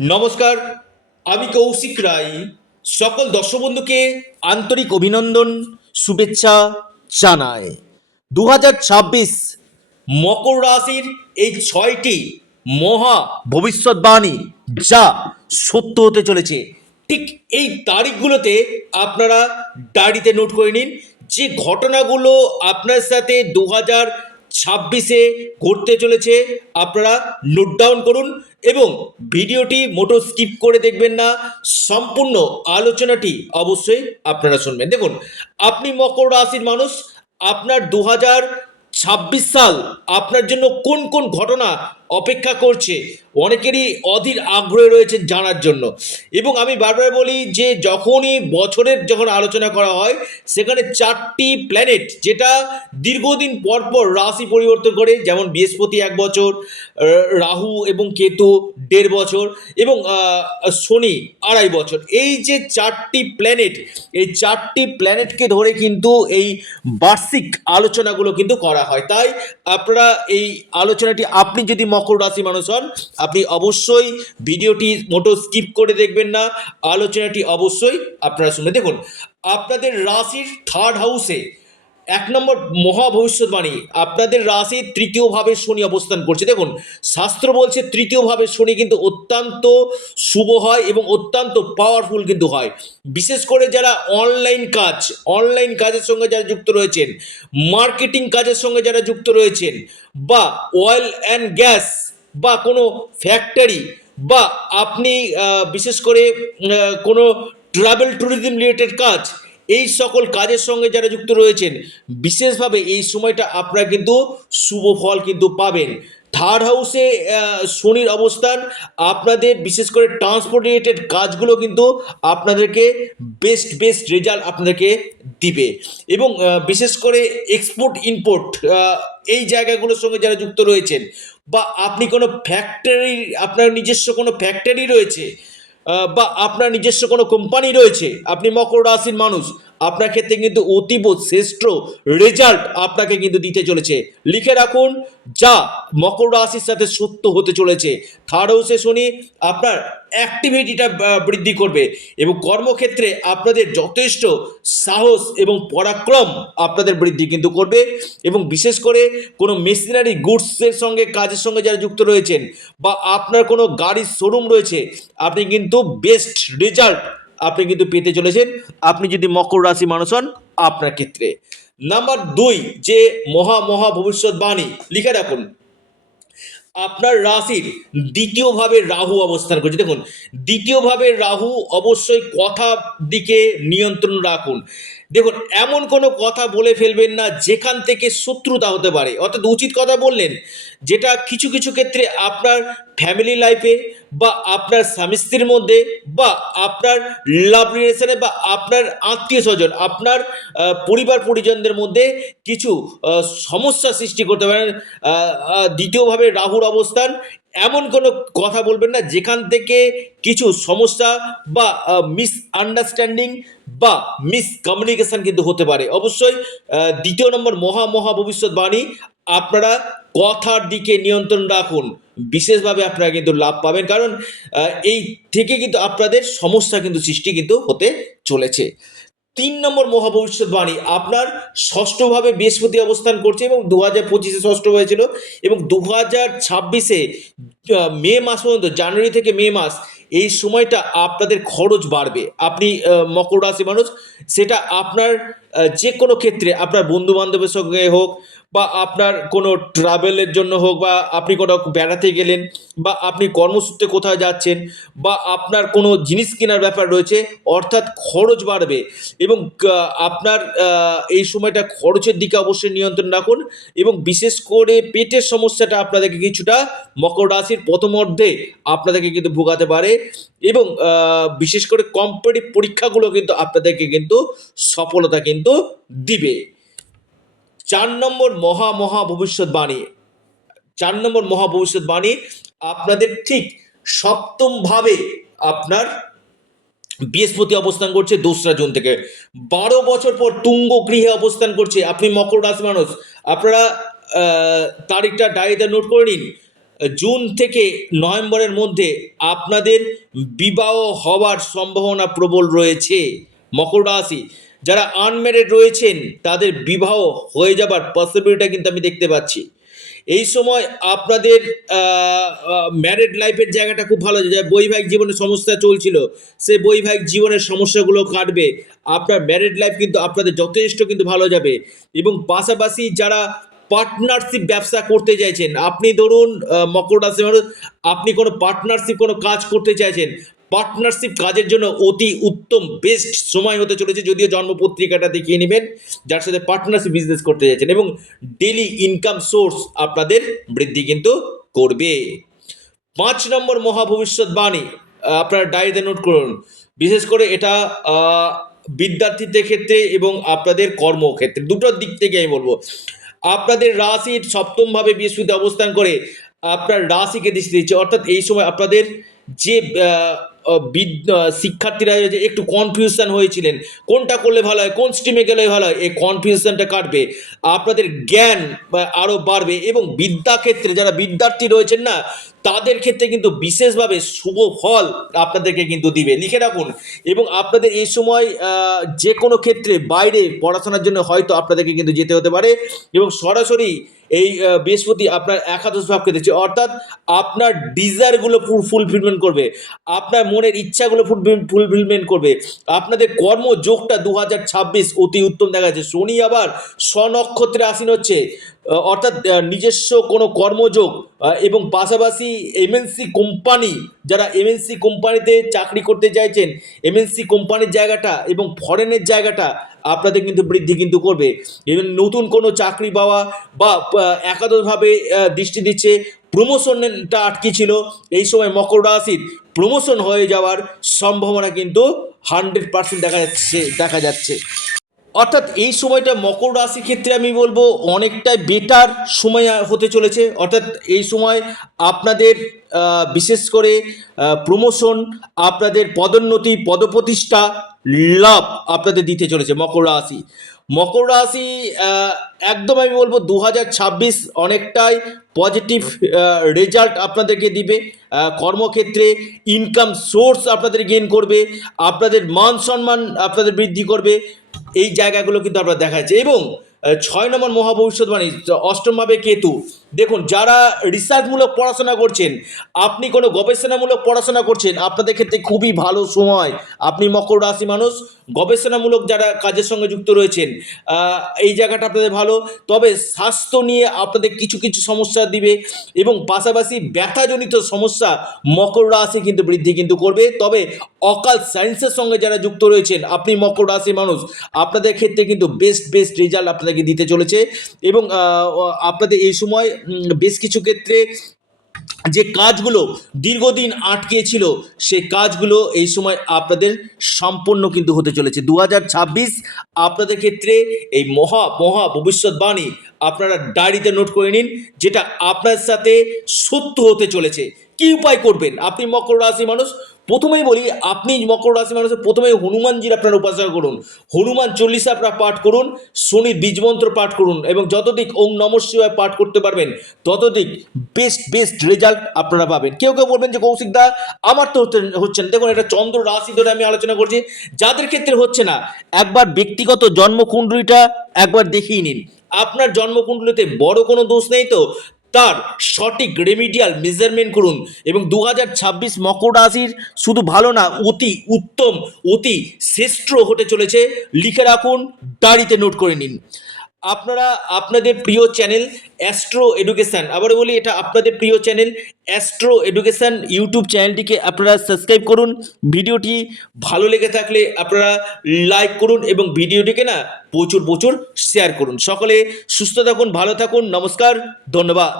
নমস্কার, আমি কৌশিক রায়। সকল দর্শক বন্ধুকে আন্তরিক অভিনন্দন, শুভেচ্ছা জানায়। দু হাজার ছাব্বিশ মকর রাশির এই ছয়টি মহা ভবিষ্যৎবাণী যা সত্য হতে চলেছে। ঠিক এই তারিখগুলোতে আপনারা ডায়েরিতে নোট করে নিন। যে ঘটনাগুলো আপনার সাথে দু হাজার ছাব্বিশে ঘটতে চলেছে। আপনারা নোট ডাউন করুন এবং ভিডিওটি মোটো স্কিপ করে দেখবেন না। সম্পূর্ণ আলোচনাটি অবশ্যই আপনারা শুনবেন। দেখুন, আপনি মকর রাশির মানুষ, আপনার দু ছাব্বিশ সাল আপনার জন্য কোন কোন ঘটনা অপেক্ষা করছে। অনেকেরই অধীর আগ্রহ রয়েছে জানার জন্য। এবং আমি বারবার বলি যে, যখনই বছরের যখন আলোচনা করা হয়, সেখানে চারটি প্ল্যানেট যেটা দীর্ঘদিন পর পর রাশি পরিবর্তন করে, যেমন বৃহস্পতি এক বছর রাহু এবং কেতু দেড় বছর, এবং শনি আড়াই বছর। এই যে চারটি প্ল্যানেট এই চারটি প্ল্যানেটকে ধরে কিন্তু এই বার্ষিক আলোচনাগুলো কিন্তু করা হয়। তাই আপনারা এই আলোচনাটি আপনি যদি মকর রাশি মানুষ হন, আপনি অবশ্যই ভিডিওটি মোটো স্কিপ করে দেখবেন না, আলোচনাটি অবশ্যই আপনারা শুনে দেখুন। আপনাদের রাশির থার্ড হাউসে এক নম্বর মহা ভবিষ্যৎবাণী। আপনাদের রাশির তৃতীয় ভাবে শনি অবস্থান করছে। দেখুন, শাস্ত্র বলছে তৃতীয় ভাবে শনি কিন্তু অত্যন্ত শুভ হয় এবং অত্যন্ত পাওয়ারফুল কিন্তু হয়। বিশেষ করে যারা অনলাইন কাজ অনলাইন কাজের সঙ্গে যারা যুক্ত রয়েছেন মার্কেটিং কাজের সঙ্গে যারা যুক্ত রয়েছেন, বা অয়েল অ্যান্ড গ্যাস বা কোনো ফ্যাক্টরি বা আপনি বিশেষ করে কোনো ট্রাভেল ট্যুরিজম রিলেটেড কাজ এই সকল কাজের সঙ্গে যারা যুক্ত রয়েছেন, বিশেষভাবে এই সময়টা আপনারা কিন্তু শুভ ফল কিন্তু পাবেন। থার্ড হাউসে শনির অবস্থান, আপনাদের বিশেষ করে ট্রান্সপোর্ট রিলেটেড কাজগুলো কিন্তু আপনাদেরকে বেস্ট বেস্ট রেজাল্ট আপনাদেরকে দিবে। এবং বিশেষ করে এক্সপোর্ট ইম্পোর্ট এই জায়গাগুলোর সঙ্গে যারা যুক্ত রয়েছেন, বা আপনি কোনো ফ্যাক্টরি আপনার নিজস্ব কোনো ফ্যাক্টরি রয়েছে বা আপনার নিজস্ব কোনো কোম্পানি রয়েছে আপনি মকর রাশির মানুষ আপনার ক্ষেত্রে কিন্তু অতীব শ্রেষ্ঠ রেজাল্ট আপনাকে কিন্তু দিতে চলেছে। লিখে রাখুন, যা মকর রাশির সাথে সত্য হতে চলেছে। থার্ড হাউসে শনি আপনার অ্যাক্টিভিটিটা বৃদ্ধি করবে এবং কর্মক্ষেত্রে আপনাদের যথেষ্ট সাহস এবং পরাক্রম আপনাদের বৃদ্ধি কিন্তু করবে এবং বিশেষ করে কোনো মেশিনারি গুডসের সঙ্গে, কাজের সঙ্গে যারা যুক্ত রয়েছেন বা আপনার কোনো গাড়ির শোরুম রয়েছে, আপনি কিন্তু বেস্ট রেজাল্ট আপনি কিন্তু পেতে চলেছেন। আপনি যদি মকর রাশি মানুষ হন, আপনার ক্ষেত্রে। নাম্বার দুই, যে মহা মহা ভবিষ্যৎবাণী, লিখে রাখুন। আপনার রাশির দ্বিতীয়ভাবে রাহু অবস্থান করছে। দেখুন, দ্বিতীয়ভাবে রাহু অবশ্যই কথা দিকে নিয়ন্ত্রণ রাখুন। দেখুন, এমন কোনো কথা বলে ফেলবেন না, যেখান থেকে শত্রুতা হতে পারে। অর্থাৎ উচিত কথা বললেন, যেটা কিছু কিছু ক্ষেত্রে আপনার ফ্যামিলি লাইফে বা আপনার স্বামী স্ত্রীর মধ্যে বা আপনার লাভ রিলেশনে বা আপনার আত্মীয় স্বজন, আপনার পরিবার পরিজনদের মধ্যে কিছু সমস্যা সৃষ্টি করতে পারেন। দ্বিতীয়ভাবে রাহুর অবস্থান এমন কোনো কথা বলবেন না, যেখান থেকে কিছু সমস্যা বা মিস আন্ডারস্ট্যান্ডিং বা মিস কমিউনিকেশন কিন্তু হতে পারে। অবশ্যই দ্বিতীয় নম্বর মহা মহা ভবিষ্যৎবাণী, আপনারা কথার দিকে নিয়ন্ত্রণ রাখুন। বিশেষভাবে আপনারা কিন্তু লাভ পাবেন, কারণ এই থেকে কিন্তু আপনাদের সমস্যা কিন্তু সৃষ্টি কিন্তু হতে চলেছে। তিন নম্বর মহা ভবিষ্যৎবাণী আপনার ষষ্ঠভাবে বৃহস্পতি অবস্থান করছে এবং দু হাজার পঁচিশে ষষ্ঠ হয়েছিল এবং দু হাজার ছাব্বিশে মে মাস পর্যন্ত, জানুয়ারি থেকে মে মাস, এই সময়টা আপনাদের খরচ বাড়বে। আপনি মকর রাশি মানুষ, সেটা আপনার যে কোনো ক্ষেত্রে আপনার বন্ধু বান্ধবের সঙ্গে হোক বা আপনার কোনো ট্রাভেলের জন্য হোক বা আপনি কোথাও বেড়াতে গেলেন বা আপনি কর্মসূত্রে কোথাও যাচ্ছেন বা আপনার কোনো জিনিস কেনার ব্যাপার রয়েছে, অর্থাৎ খরচ বাড়বে এবং আপনার এই সময়টা খরচের দিকে অবশ্যই নিয়ন্ত্রণ রাখুন এবং বিশেষ করে পেটের সমস্যাটা আপনাদেরকে কিছুটা মকর রাশির প্রথম অর্ধে আপনাদেরকে কিন্তু ভোগাতে পারে এবং বিশেষ করে কম্পিটিভ পরীক্ষাগুলো কিন্তু আপনাদেরকে কিন্তু সফলতা কিন্তু দিবে। চার নম্বর মহা মহা ভবিষ্যৎবাণী। চার নম্বর মহা ভবিষ্যৎবাণী আপনাদের ঠিক সপ্তম ভাবে আপনার বৃহস্পতি অবস্থান করছে দোসরা জুন থেকে। বারো বছর পর তুঙ্গ গৃহে অবস্থান করছে। আপনি মকর রাশি মানুষ। আপনারা তারিখটা ডায়েরিতে নোট করে নিন। জুন থেকে নভেম্বরের মধ্যে আপনাদের বিবাহ হওয়ার সম্ভাবনা প্রবল রয়েছে। মকর রাশি। যারা আনম্যারিড রয়েছেন, তাদের বিবাহ হয়ে যাবার পসিবিলিটি কিন্তু আমি দেখতে পাচ্ছি। এই সময় আপনাদের ম্যারিড লাইফের জায়গাটা খুব ভালো। যে বৈবাহিক জীবনে সমস্যা চলছিল, সে বৈবাহিক জীবনের সমস্যাগুলো কাটবে। আপনার ম্যারিড লাইফ কিন্তু আপনাদের যথেষ্ট কিন্তু ভালো যাবে। এবং পাশাপাশি যারা পার্টনারশিপ ব্যবসা করতে চাইছেন, আপনি ধরুন মকর রাশি আপনি কোনো পার্টনারশিপ কোনো কাজ করতে চাইছেন পার্টনারশিপ কাজের জন্য অতি উত্তম বেস্ট সময় হতে চলেছে, যদিও জন্মপত্রিকাটা দেখিয়ে নেবেন, যার সাথে পার্টনারশিপ বিজনেস করতে চাইছেন এবং ডেলি ইনকাম সোর্স আপনাদের বৃদ্ধি কিন্তু করবে। পাঁচ নম্বর মহাভবিষ্যৎবাণী আপনারা ডায়েরিতে নোট করুন। বিশেষ করে এটা বিদ্যার্থীদের ক্ষেত্রে এবং আপনাদের কর্মক্ষেত্রে। দুটোর দিক থেকে আমি বলব। আপনাদের রাশির সপ্তমভাবে বৃহস্পতি অবস্থান করে আপনার রাশিকে দৃষ্টি দিচ্ছে। অর্থাৎ এই সময় আপনাদের যে শিক্ষার্থীরা যে একটু কনফিউশন হয়েছিলেন, কোনটা করলে ভালো হয়, কোন স্ট্রিমে গেলে ভালো হয়, এই কনফিউশনটা কাটবে, আপনাদের জ্ঞান আরও বাড়বে এবং বিদ্যাক্ষেত্রে যারা বিদ্যার্থী রয়েছেন না, তাদের ক্ষেত্রে কিন্তু বিশেষভাবে শুভ ফল আপনাদেরকে কিন্তু দিবে। লিখে রাখুন। এবং আপনাদের এই সময় যে কোনো ক্ষেত্রে বাইরে পড়াশোনার জন্য হয়তো আপনাদেরকে কিন্তু যেতে হতে পারে এবং সরাসরি এই বৃহস্পতি আপনার একাদশ ভাবকে দেখছে অর্থাৎ আপনার ডিজায়ারগুলো ফুলফিলমেন্ট করবে। আপনার মনের ইচ্ছাগুলো ফুলফিলমেন্ট করবে। আপনাদের কর্মযোগটা দু হাজার ছাব্বিশ অতি উত্তম দেখা যাচ্ছে শনি আবার স্বনক্ষত্রে আসীন হচ্ছে। অর্থাৎ নিজস্ব কোনো কর্মযোগ এবং পাশাপাশি এমএনসি কোম্পানি, যারা এমএনসি কোম্পানিতে চাকরি করতে চাইছেন এমএনসি কোম্পানির জায়গাটা এবং ফরেনের জায়গাটা আপনাদের কিন্তু বৃদ্ধি কিন্তু করবে। এবং নতুন কোনো চাকরি পাওয়া বা একাদশভাবে দৃষ্টি দিচ্ছে প্রমোশনটা আটকে ছিল। এই সময় মকর রাশির প্রমোশন হয়ে যাওয়ার সম্ভাবনা কিন্তু হান্ড্রেড পার্সেন্ট দেখা যাচ্ছে দেখা যাচ্ছে। অর্থাৎ এই সময়টা মকর রাশির ক্ষেত্রে আমি বলব অনেকটাই বেটার সময় হতে চলেছে। অর্থাৎ এই সময় আপনাদের বিশেষ করে প্রমোশন আপনাদের পদোন্নতি, পদপ্রতিষ্ঠা, লাভ আপনাদের দিতে চলেছে মকর রাশি। মকর রাশি একদম আমি বলব দু অনেকটাই পজিটিভ রেজাল্ট আপনাদেরকে দিবে। কর্মক্ষেত্রে ইনকাম সোর্স আপনাদের গেইন করবে, আপনাদের মান সম্মান আপনাদের বৃদ্ধি করবে। এই জায়গাগুলো কিন্তু আপনার দেখা যাচ্ছে এবং ছয় নম্বর মহাভবিষ্যৎবাণী, অষ্টমভাবে কেতু। দেখুন, যারা রিসার্চমূলক পড়াশোনা করছেন, আপনি কোনো গবেষণামূলক পড়াশোনা করছেন, আপনাদের ক্ষেত্রে খুবই ভালো সময়। আপনি মকর রাশি মানুষ, গবেষণামূলক যারা কাজের সঙ্গে যুক্ত রয়েছেন এই জায়গাটা আপনাদের ভালো। তবে স্বাস্থ্য নিয়ে আপনাদের কিছু কিছু সমস্যা দিবে এবং পাশাপাশি ব্যথাজনিত সমস্যা মকর রাশি কিন্তু বৃদ্ধি কিন্তু করবে। তবে অকাল সায়েন্সের সঙ্গে যারা যুক্ত রয়েছেন, আপনি মকর রাশি মানুষ, আপনাদের ক্ষেত্রে কিন্তু বেস্ট বেস্ট রেজাল্ট আপনাদেরকে দিতে চলেছে এবং আপনাদের এই সময় বেশ কিছু ক্ষেত্রে যে কাজগুলো দীর্ঘদিন আটকে ছিল সেই কাজগুলো এই সময় আপনাদের সম্পূর্ণ কিন্তু হতে চলেছে। দু হাজার ছাব্বিশ আপনাদের ক্ষেত্রে এই মহা মহা ভবিষ্যৎবাণী আপনারা ডায়েরিতে নোট করে নিন, যেটা আপনার সাথে সত্য হতে চলেছে। কি উপায় করবেন? আপনি মকর রাশি মানুষ প্রথমেই বলি, আপনি মকর রাশি মানুষের প্রথমেই হনুমানজির আপনার উপাসনা করুন। হনুমান চল্লিশা আপনারা পাঠ করুন শনির বীজমন্ত্র পাঠ করুন এবং যতদিক ওম নম শিবায় পাঠ করতে পারবেন ততদিক বেস্ট বেস্ট রেজাল্ট আপনারা পাবেন। কেউ কেউ বলবেন যে, কৌশিক দা, আমার তো হচ্ছে না। দেখুন, এটা চন্দ্র রাশি ধরে আমি আলোচনা করছি। যাদের ক্ষেত্রে হচ্ছে না, একবার ব্যক্তিগত জন্মকুণ্ডলীটা একবার দেখিয়ে নিন। আপনার জন্মকুণ্ডলীতে বড় কোনো দোষ নেই তো? তার সঠিক রেমিডিয়াল মেজারমেন্ট করুন এবং দু হাজার ছাব্বিশ মকর রাশির শুধু ভালো না, অতি উত্তম, অতি শ্রেষ্ঠ হতে চলেছে। লিখে রাখুন, ডায়েরিতে নোট করে নিন। আপনারা আপনাদের প্রিয় চ্যানেল অ্যাস্ট্রো এডুকেশান আবার বলি এটা আপনাদের প্রিয় চ্যানেল অ্যাস্ট্রো এডুকেশান ইউটিউব চ্যানেলটিকে আপনারা সাবস্ক্রাইব করুন। ভিডিওটি ভালো লেগে থাকলে আপনারা লাইক করুন এবং ভিডিওটিকে না প্রচুর প্রচুর শেয়ার করুন। সকলে সুস্থ থাকুন, ভালো থাকুন, নমস্কার, ধন্যবাদ।